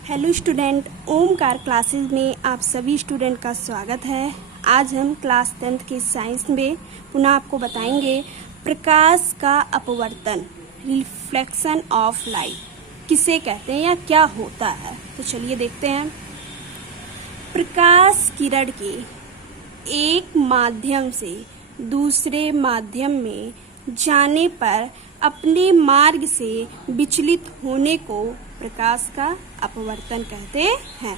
Hello student, Omkar classes में आप सभी स्टूडेंट का स्वागत है। आज हम क्लास 10th के साइंस में पुनः आपको बताएंगे प्रकाश का अपवर्तन, रिफ्लेक्शन ऑफ लाइट किसे कहते हैं या क्या होता है। तो चलिए देखते हैं। प्रकाश किरण के एक माध्यम से दूसरे माध्यम में जाने पर अपने मार्ग से विचलित होने को प्रकाश का अपवर्तन कहते हैं।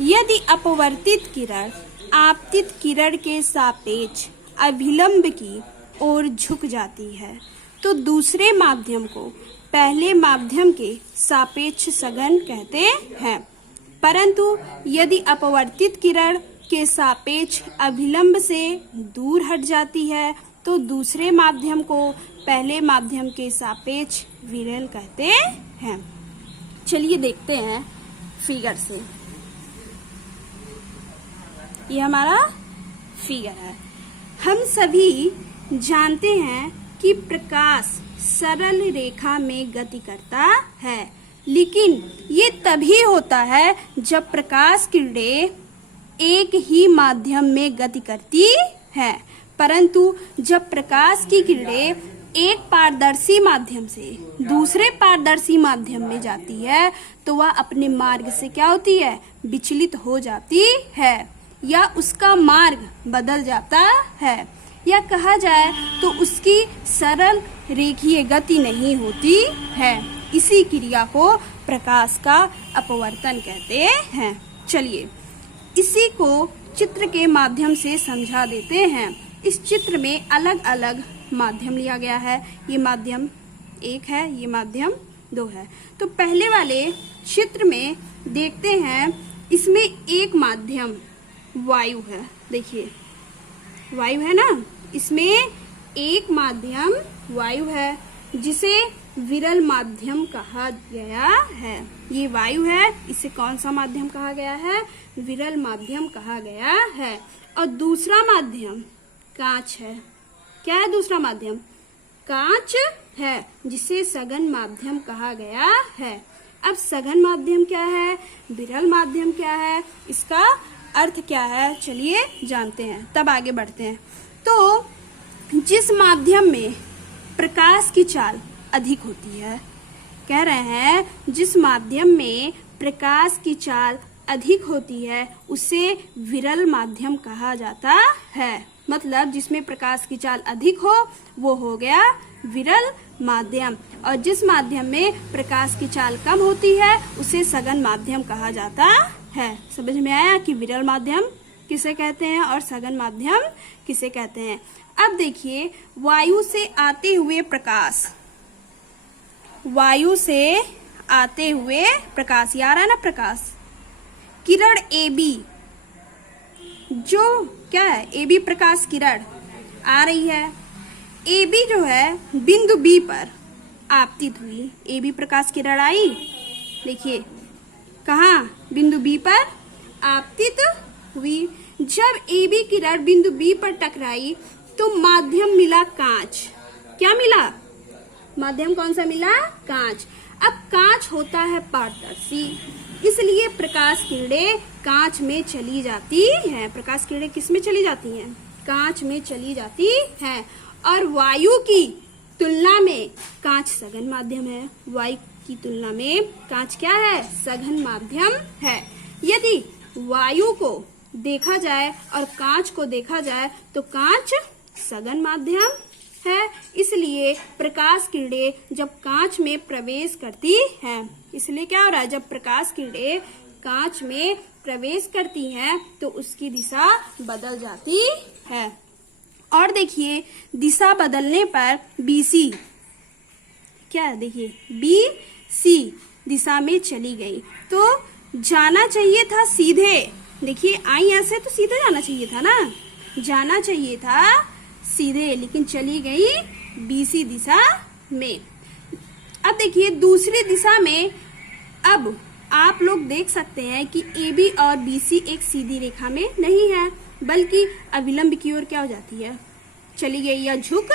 यदि अपवर्तित किरण आपतित किरण के सापेक्ष अभिलंब की ओर झुक जाती है तो दूसरे माध्यम को पहले माध्यम के सापेक्ष सघन कहते हैं। परंतु यदि अपवर्तित किरण के सापेक्ष अभिलंब से दूर हट जाती है तो दूसरे माध्यम को पहले माध्यम के सापेक्ष विरल कहते हैं। चलिए देखते हैं फिगर से। ये हमारा फिगर है। हम सभी जानते हैं कि प्रकाश सरल रेखा में गति करता है, लेकिन ये तभी होता है जब प्रकाश किरणें एक ही माध्यम में गति करती है। परंतु जब प्रकाश की किरणें एक पारदर्शी माध्यम से दूसरे पारदर्शी माध्यम में जाती है तो वह अपने मार्ग से क्या होती है, विचलित हो जाती है या उसका मार्ग बदल जाता है, या कहा जाए तो उसकी सरल रेखीय गति नहीं होती है। इसी क्रिया को प्रकाश का अपवर्तन कहते हैं। चलिए इसी को चित्र के माध्यम से समझा देते हैं। इस चित्र में अलग अलग माध्यम लिया गया है। ये माध्यम 1 है, ये माध्यम 2 है। तो पहले वाले चित्र में देखते हैं, इसमें एक माध्यम वायु है। देखिए वायु है ना, इसमें एक माध्यम वायु है जिसे विरल माध्यम कहा गया है। ये वायु है, इसे कौन सा माध्यम कहा गया है, विरल माध्यम कहा गया है। और दूसरा माध्यम कांच है। क्या है दूसरा माध्यम? कांच है, जिसे सघन माध्यम कहा गया है। अब सघन माध्यम क्या है, विरल माध्यम क्या है, इसका अर्थ क्या है, चलिए जानते हैं, तब आगे बढ़ते हैं। तो जिस माध्यम में प्रकाश की चाल अधिक होती है, कह रहे हैं जिस माध्यम में प्रकाश की चाल अधिक होती है उसे विरल माध्यम कहा जाता है। मतलब जिसमें प्रकाश की चाल अधिक हो वो हो गया विरल माध्यम, और जिस माध्यम में प्रकाश की चाल कम होती है उसे सघन माध्यम कहा जाता है। समझ में आया कि विरल माध्यम किसे कहते हैं और सघन माध्यम किसे कहते हैं। अब देखिए वायु से आते हुए प्रकाश, वायु से आते हुए प्रकाश, ये आ रहा है ना प्रकाश, किरण AB, जो क्या है AB प्रकाश किरण आ रही है। AB जो है बिंदु B पर आपतित हुई। AB प्रकाश किरण आई, देखिए कहाँ, बिंदु B पर आपतित हुई। जब AB किरण बिंदु B पर टकराई तो माध्यम मिला कांच। क्या मिला? माध्यम कौन सा मिला? कांच। अब कांच होता है पारदर्शी, इसलिए प्रकाश किरणें कांच में चली जाती हैं। प्रकाश किरणें किस में चली जाती हैं? कांच में चली जाती हैं। और वायु की तुलना में कांच सघन माध्यम है। वायु की तुलना में कांच क्या है? सघन माध्यम है। यदि वायु को देखा जाए और कांच को देखा जाए तो कांच सघन माध्यम है, इसलिए प्रकाश किरणें जब कांच में प्रवेश करती हैं, इसलिए क्या हो रहा है, जब प्रकाश किरणें कांच में प्रवेश करती हैं तो उसकी दिशा बदल जाती है। और देखिए दिशा बदलने पर BC क्या है, देखिए BC दिशा में चली गई। तो जाना चाहिए था सीधे, देखिए आई ऐसे तो सीधे जाना चाहिए था ना, जाना चाहिए था सीधे, लेकिन चली गई BC दिशा में। अब देखिए दूसरी दिशा में, अब आप लोग देख सकते हैं कि AB और BC एक सीधी रेखा में नहीं है, बल्कि अविलंब की ओर क्या हो जाती है, चली गई या झुक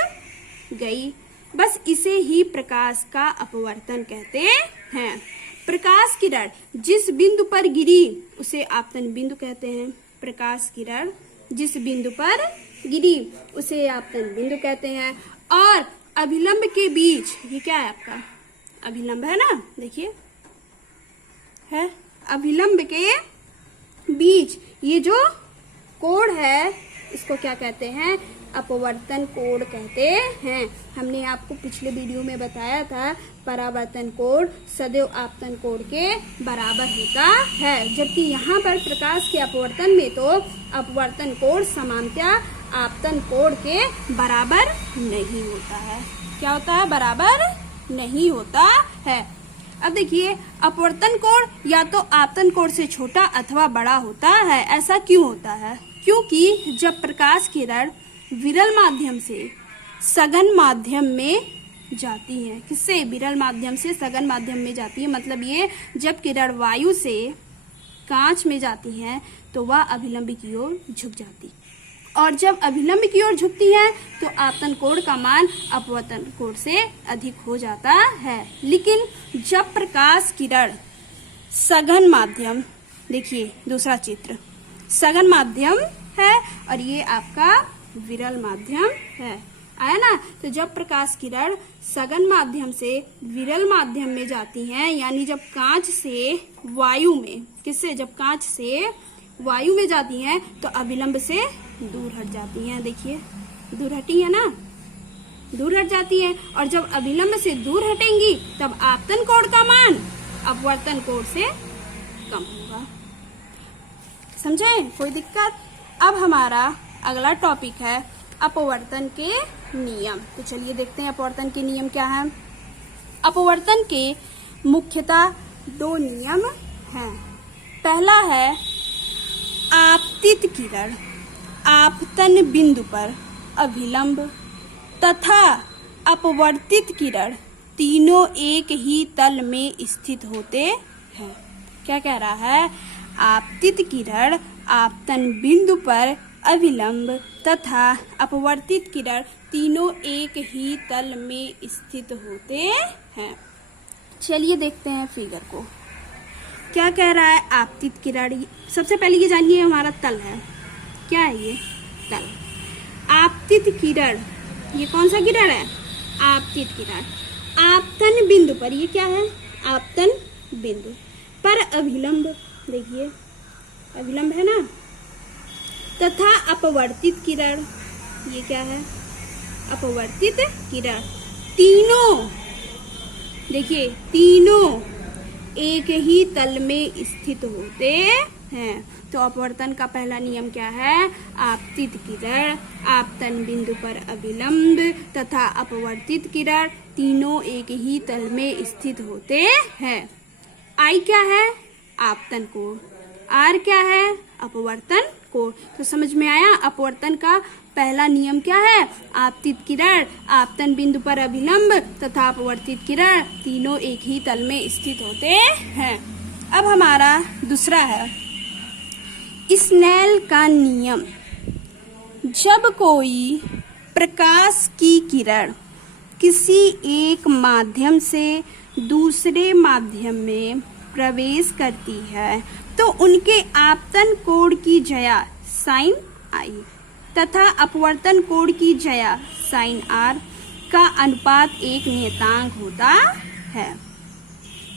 गई। बस इसे ही प्रकाश का अपवर्तन कहते हैं। प्रकाश किरण जिस बिंदु पर गिरी उसे आपतन बिंदु कहते हैं। प्रकाश किरण जिस बिंदु पर गिरी उसे आपतन बिंदु कहते हैं। और अभिलंब के बीच, ये क्या है आपका अभिलंब है ना, देखिए है अभिलंब के बीच ये जो कोण है इसको क्या कहते हैं, अपवर्तन कोण कहते हैं। हमने आपको पिछले वीडियो में बताया था परावर्तन कोण सदैव आपतन कोण के बराबर होता है, जबकि यहाँ पर प्रकाश के अपवर्तन में तो अपवर्तन कोण समानतः आपतन कोण के बराबर नहीं होता है। क्या होता है, बराबर नहीं होता है। अब देखिए अपवर्तन कोण या तो आपतन कोण से छोटा अथवा बड़ा होता है। ऐसा क्यों होता है, क्योंकि जब प्रकाश किरण विरल माध्यम से सघन माध्यम में जाती है, किससे, विरल माध्यम से सघन माध्यम में जाती है, मतलब ये जब किरण वायु से कांच में जाती है तो वह अभिलंब की ओर झुक जाती, और जब अभिलंब की ओर झुकती है तो आपतन कोण का मान अपवर्तन कोण से अधिक हो जाता है। लेकिन जब प्रकाश किरण सघन माध्यम, देखिए दूसरा चित्र, सघन माध्यम है और ये आपका विरल माध्यम है, आया ना। तो जब प्रकाश किरण सघन माध्यम से विरल माध्यम में जाती हैं, यानी जब कांच से वायु में, किससे, जब कांच से वायु में जाती हैं तो अभिलंब से दूर हट जाती हैं। देखिए दूर हटी है ना, दूर हट जाती है, और जब अभिलंब से दूर हटेंगी तब आपतन कोण का मान अपवर्तन कोण से कम होगा। समझे, कोई दिक्कत। अब हमारा अगला टॉपिक है अपवर्तन के नियम। तो चलिए देखते हैं अपवर्तन के नियम क्या है। अपवर्तन के मुख्यतः दो नियम हैं। पहला है आपतित किरण आपतन बिंदु पर अभिलंब तथा अपवर्तित किरण तीनों एक ही तल में स्थित होते हैं। क्या कह रहा है, आपतित किरण आपतन बिंदु पर अभिलंब तथा अपवर्तित किरण तीनों एक ही तल में स्थित होते हैं। चलिए देखते हैं फिगर को, क्या कह रहा है। आपतित किरण, सबसे पहले ये जानिए हमारा तल है, क्या है ये तल। आपतित किरण, ये कौन सा किरण है, आपतित किरण आपतन बिंदु पर, ये क्या है, आपतन बिंदु पर अभिलंब, देखिए अभिलंब है ना, तथा अपवर्तित किरण, ये क्या है, अपवर्तित किरण, तीनों, देखिए तीनों एक ही तल में स्थित होते हैं। तो अपवर्तन का पहला नियम क्या है, आपतित किरण आपतन बिंदु पर अभिलंब तथा अपवर्तित किरण तीनों एक ही तल में स्थित होते हैं। आई क्या है, आपतन कोण, आर क्या है, अपवर्तन कोण। तो समझ में आया, अपवर्तन का पहला नियम क्या है, आपतित किरण आपतन बिंदु पर अभिलंब तथा अपवर्तित किरण तीनों एक ही तल में स्थित होते हैं। अब हमारा दूसरा है स्नेल का नियम। जब कोई प्रकाश की किरण किसी एक माध्यम से दूसरे माध्यम में प्रवेश करती है तो उनके आपतन कोण की जया साइन आई तथा अपवर्तन कोण की जया साइन आर का अनुपात एक नियतांक होता है।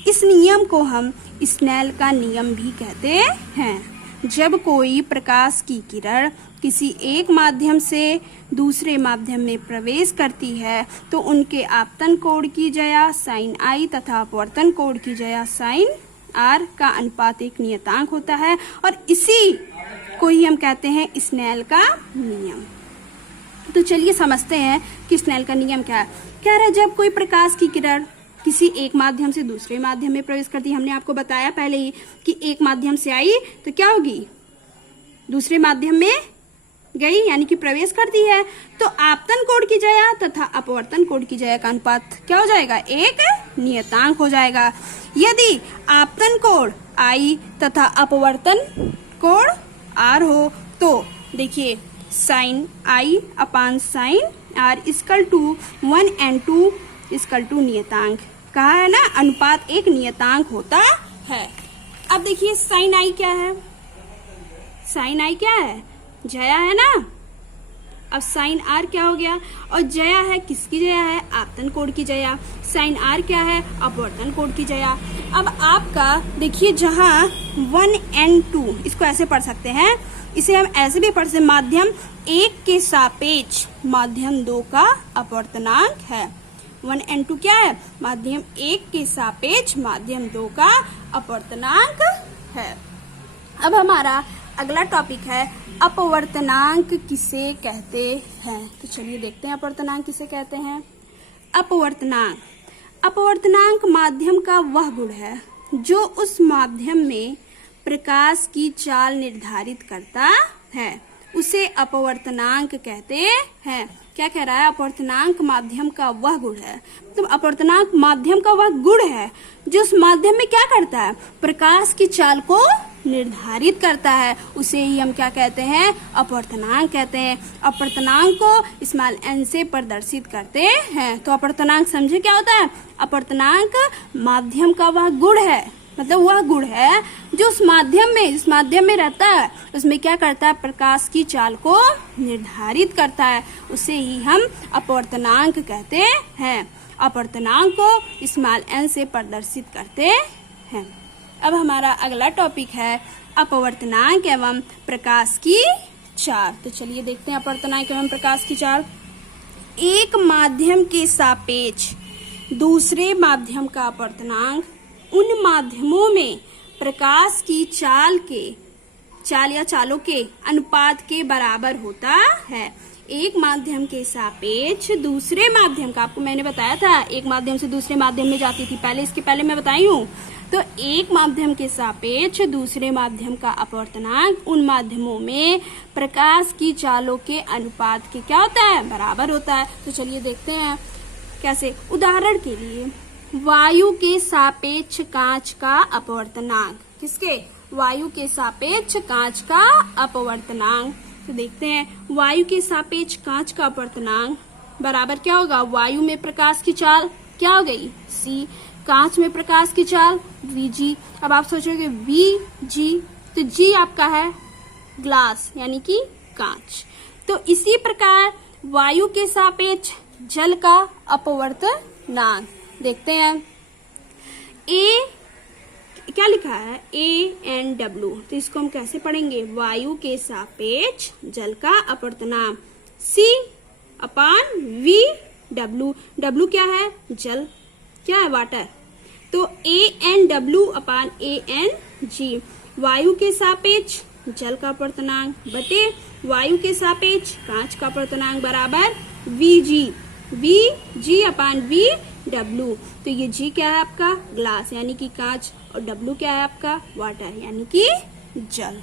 इस नियम को हम स्नेल का नियम भी कहते हैं। जब कोई प्रकाश की किरण किसी एक माध्यम से दूसरे माध्यम में प्रवेश करती है तो उनके आपतन कोण की जया साइन आई तथा अपवर्तन कोण की जया साइन आर का अनुपात एक नियतांक होता है, और इसी को ही हम कहते हैं स्नेल का नियम। तो चलिए समझते हैं कि स्नेल का नियम क्या है। कह रहा है जब कोई प्रकाश की किरण किसी एक माध्यम से दूसरे माध्यम में प्रवेश करती है, हमने आपको बताया पहले ही कि एक माध्यम से आई तो क्या होगी, दूसरे माध्यम में गई यानी कि प्रवेश करती है, तो आपतन कोण की जया तथा अपवर्तन कोण की जया का अनुपात क्या हो जाएगा, एक नियतांक हो जाएगा। यदि आपतन कोण आई तथा अपवर्तन कोण आर हो तो देखिए sine i upon sine R equal to 1 और 2 इक्वल टू नियतांक कहा है ना, अनुपात एक नियतांक होता है। अब देखिए साइन आई क्या है, साइन आई क्या है, जया है ना। अब साइन आर क्या हो गया, और जया है, किसकी जया है, आपतन कोण की जया। साइन आर क्या है, अपवर्तन कोण की जया। अब आपका देखिए जहां 1 and 2, इसको ऐसे पढ़ सकते हैं, इसे हम ऐसे भी पढ़ सकते हैं, माध्यम 1 के सापेक्ष माध्यम 2 का अपवर्तनांक है। 1 and 2 क्या है, माध्यम 1 के सापेक्ष माध्यम 2 का अपवर्तनांक है। अब हमारा अगला टॉपिक है अपवर्तनांक किसे कहते हैं। तो चलिए देखते हैं अपवर्तनांक किसे कहते हैं। अपवर्तनांक, अपवर्तनांक माध्यम का वह गुण है जो उस माध्यम में प्रकाश की चाल निर्धारित करता है, उसे अपवर्तनांक कहते हैं। क्या कह रहा है, अपवर्तनांक माध्यम का वह गुण है, तो अपवर्तनांक माध्यम का वह गुण है जो उस माध्यम में क्या करता है, प्रकाश की चाल को निर्धारित करता है, उसे ही हम क्या कहते हैं, अपवर्तनांक कहते हैं। अपवर्तनांक को स्मॉल n से प्रदर्शित करते हैं। तो अपवर्तनांक समझे क्या होता है, अपवर्तनांक माध्यम का वह गुण है, मतलब वह गुण है जो उस माध्यम में रहता है, उसमें क्या करता है, प्रकाश की चाल को निर्धारित करता है, उसे ही हम अपवर्तनांक कहते हैं। अपवर्तनांक को स्मॉल n से प्रदर्शित करते हैं। अब हमारा अगला टॉपिक है अपवर्तनांक एवं प्रकाश की चाल। तो चलिए देखते हैं अपवर्तनांक एवं प्रकाश की चाल। एक माध्यम के सापेक्ष दूसरे माध्यम का अपवर्तनांक उन माध्यमों में प्रकाश की चाल या चालों के अनुपात के बराबर होता है। एक माध्यम के सापेक्ष दूसरे माध्यम का, आपको मैंने बताया था एक माध्यम से दूसरे माध्यम में जाती थी पहले, इसके पहले मैं बताई हूँ। तो एक माध्यम के सापेक्ष दूसरे माध्यम का अपवर्तनांक उन माध्यमों में प्रकाश की चालों के अनुपात के क्या होता है, बराबर होता है। तो चलिए देखते हैं कैसे। उदाहरण के लिए वायु के सापेक्ष कांच का अपवर्तनांक, किसके, वायु के सापेक्ष कांच का अपवर्तनांक। तो देखते हैं वायु के सापेक्ष कांच का अपवर्तनांक बराबर क्या होगा, वायु में प्रकाश की चाल क्या हो गई, c, कांच में प्रकाश की चाल Vg। अब आप सोचोगे Vg, तो G आपका है ग्लास यानी कि कांच। तो इसी प्रकार वायु के सापेक्ष जल का अपवर्तनांक देखते हैं। A क्या लिखा है, ANW, तो इसको हम कैसे पढ़ेंगे, वायु के सापेक्ष जल का अपवर्तनांक C/V/W। W क्या है, जल, क्या है, वाटर। तो ANW/ANG वायु के सापेक्ष जल का अपवर्तनांक बटे वायु के सापेक्ष कांच का अपवर्तनांक बराबर VG/V/W। तो ये G क्या है आपका, ग्लास यानी कि कांच, और W क्या है आपका, वाटर यानी कि जल।